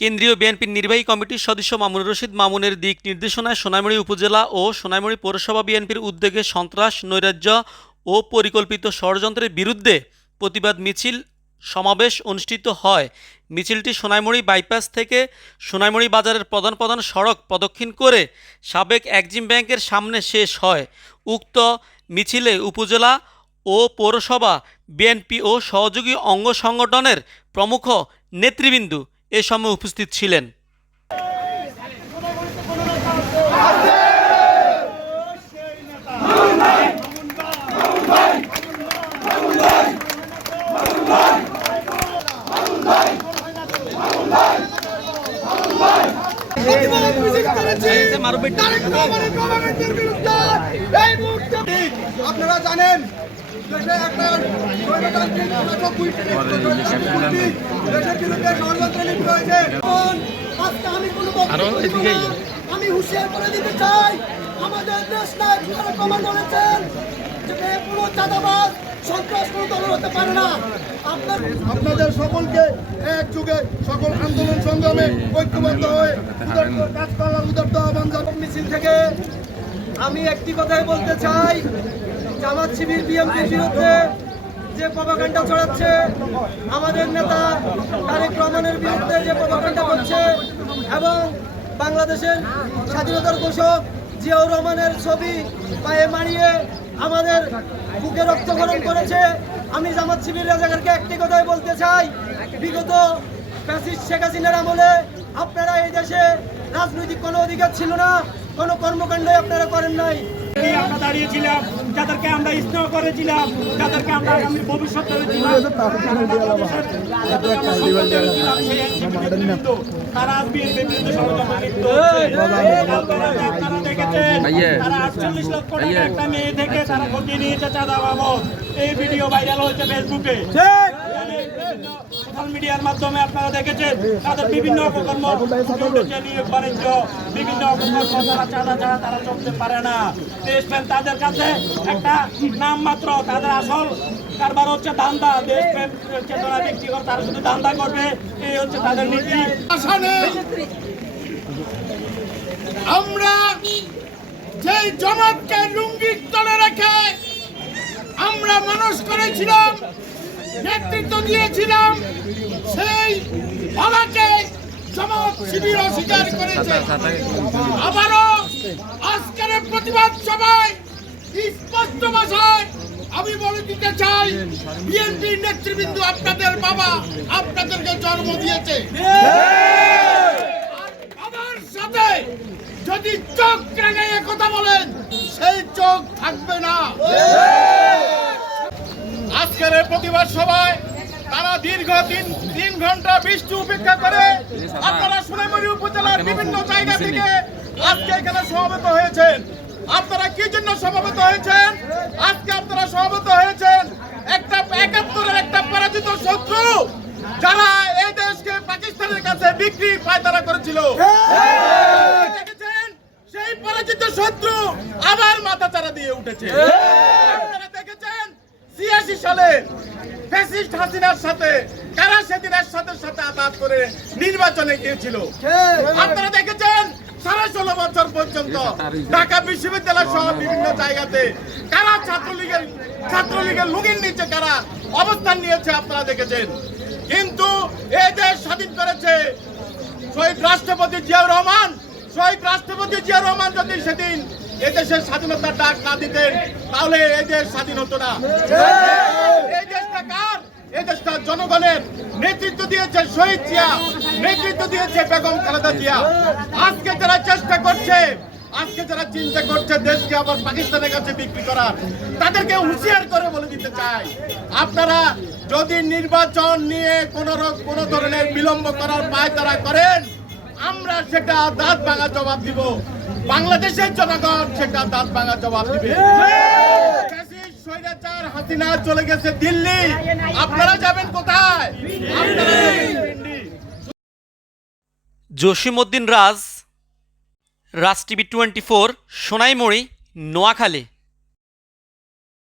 কেন্দ্রীয় বিএনপির নির্বাহী কমিটির সদস্য মামুনুর রশিদ মামুনের দিক নির্দেশনায় সোনাইমুড়ি উপজেলা ও সোনাইমুড়ি পৌরসভা বিএনপির উদ্যোগে সন্ত্রাস, নৈরাজ্য ও পরিকল্পিত ষড়যন্ত্রের বিরুদ্ধে প্রতিবাদ মিছিল সমাবেশ অনুষ্ঠিত হয়। মিছিলটি সোনাইমুড়ি বাইপাস থেকে সোনাইমুড়ি বাজারের প্রধান প্রধান সড়ক প্রদক্ষিণ করে সাবেক এক্সিম ব্যাংকের সামনে শেষ হয়। উক্ত মিছিলে উপজেলা ও পৌরসভা বিএনপি ও সহযোগী অঙ্গ সংগঠনের প্রমুখ নেতৃবৃন্দ এ সময় উপস্থিত ছিলেন। প্রতিবাদ আপনারা জানেন আমি কোনো বক্তব্য দিব না। আমি হুঁশিয়ার করে দিতে চাই আমাদের দেশ নায়ক রহমান যে কোনো চাঁদাবাজ সন্ত্রাস কোনো দল হতে পারে না। আপনার আপনাদের সকলকে এক যুগে সকল আন্দোলন সংগ্রামে ঐক্যবদ্ধ হয়ে উদার্ত কাজ করার উদার্ত আহ্বান। মিছিল থেকে আমি একটি কথাই বলতে চাই জামাত বিএমপির বিরুদ্ধে যে প্রভাকাণ্ডা ছড়াচ্ছে, আমাদের নেতা তারেক রহমানের বিরুদ্ধে যে প্রভাকাণ্ডা করছে, এবং বাংলাদেশের স্বাধীনতার ঘোষক জিয়াউর রহমানের ছবি পায়ে মারিয়ে আমাদের বুকে রক্তক্ষরণ করেছে। আমি জামাত শিবির রাজাকারকে একটি কথাই বলতে চাই, বিগত ফ্যাসিস্ট শেখ হাসিনার আমলে আপনারা এই দেশে রাজনৈতিক কোনো অধিকার ছিল না, কোনো কর্মকাণ্ডই আপনারা করেন নাই। আমরা দাঁড়িয়েছিলাম যাদেরকে আমরা স্নেহ করেছিলাম যাদেরকে আমরা আগামী ভবিষ্যৎ করেছিলাম তারা আজ বিএনপির বিরুদ্ধে ষড়যন্ত্রে লিপ্ত আপনারা দেখেছেন, তারা 48 লক্ষ টাকা একটা মেয়ে থেকে তারা খতিয়ে নিয়েছে চাঁদা বাবদ। এই ভিডিও ভাইরাল হয়েছে ফেসবুকে। সোশ্যাল মিডিয়ার মাধ্যমে আপনারা দেখেছেন তাদের বিভিন্ন অপকর্ম বাণিজ্য, বিভিন্ন অপকর্ম তারা চাঁদা তারা চলতে পারে না। দেশপ্রেম তাদের কাছে একটা নাম মাত্র, তাদের আসল কারবার হচ্ছে ধান্দা। দেশপ্রেম চেতনা বিক্রি করে তারা শুধু ধান্দা করবে, এই হচ্ছে তাদের নীতি। আমরা সেই জমাতকে লুঙ্গির তলে রেখে আমরা মানুষ করেছিলাম নেতৃত্ব দিয়েছিলাম, সেই ভাবাকে জমাত শিবির অস্বীকার করেছে। আবারও আজকের প্রতিবাদ সভায় স্পষ্ট ভাষায় আমি বলে দিতে চাই, বিএনপি নেতৃবৃন্দ আপনাদের বাবা আপনাদেরকে জন্ম দিয়েছে। বাবার সাথে যদি চোখ রাঙাইয়ে কথা বলেন, সেই চোখ থাকবে না। আজকের প্রতিবাদ সভায় তারা দীর্ঘ তিন তিন ঘণ্টা বৃষ্টি উপেক্ষা করে আপনারা সোনামুড়ি উপজেলার বিভিন্ন জায়গা থেকে আজকে এখানে সমবেত হয়েছেন। আপনারা কি জন্য সমবেত হয়েছেন? আজকে আপনারা সমবেত হয়েছেন একটা একাত্তরের একটা পরাজিত শত্রু যারা এই দেশকে পাকিস্তানের কাছে বিক্রি পায়তারা করেছিল। সেই পরাজিত শত্রু আবার মাথা চারা দিয়ে উঠেছে। সালে ফ্যাসিস্ট হাসিনার সাথে কারা সেদিন সাথে সাথে আঘাত করে নির্বাচনে গিয়েছিল? আপনারা দেখেছেন? সাড়ে ষোলো বছর পর্যন্ত ঢাকা বিশ্ববিদ্যালয় সহ বিভিন্ন জায়গাতে কারা ছাত্রলীগের ছাত্রলীগের লুগির নিচে কারা অবস্থান নিয়েছে আপনারা দেখেছেন? কিন্তু এই দেশ স্বাধীন করেছে শহীদ রাষ্ট্রপতি জিয়াউর রহমান। শহীদ রাষ্ট্রপতি জিয়াউর রহমান যদি সেদিন এদেশের স্বাধীনতার ডাক না দিতেন তাহলে এই দেশ স্বাধীন হতো না। এই দেশটা কার? এই দেশটা জনগণের নেতৃত্ব দিয়েছে শহীদ জিয়া নেতৃত্ব দিয়েছে বেগম খালেদা জিয়া। আজকে যারা চেষ্টা করছে আজকে যারা চিন্তা করছে দেশকে আবার পাকিস্তানের কাছে বিক্রি করার তাদেরকে হুঁশিয়ার করে বলে দিতে চাই। আপনারা যদি নির্বাচন নিয়ে কোন কোন ধরনের বিলম্ব করার পায় তারা করেন আমরা সেটা দাঁত ভাঙা জবাব দিব। বাংলাদেশের জনগণ সেটা দাঁত ভাঙা জবাব দিবে। স্বৈরাচার চলে গেছে দিল্লি। আপনারা যাবেন কোথায়? Jasimuddin Raj Raj TV twenty four, Sonaimuri, Noakhali.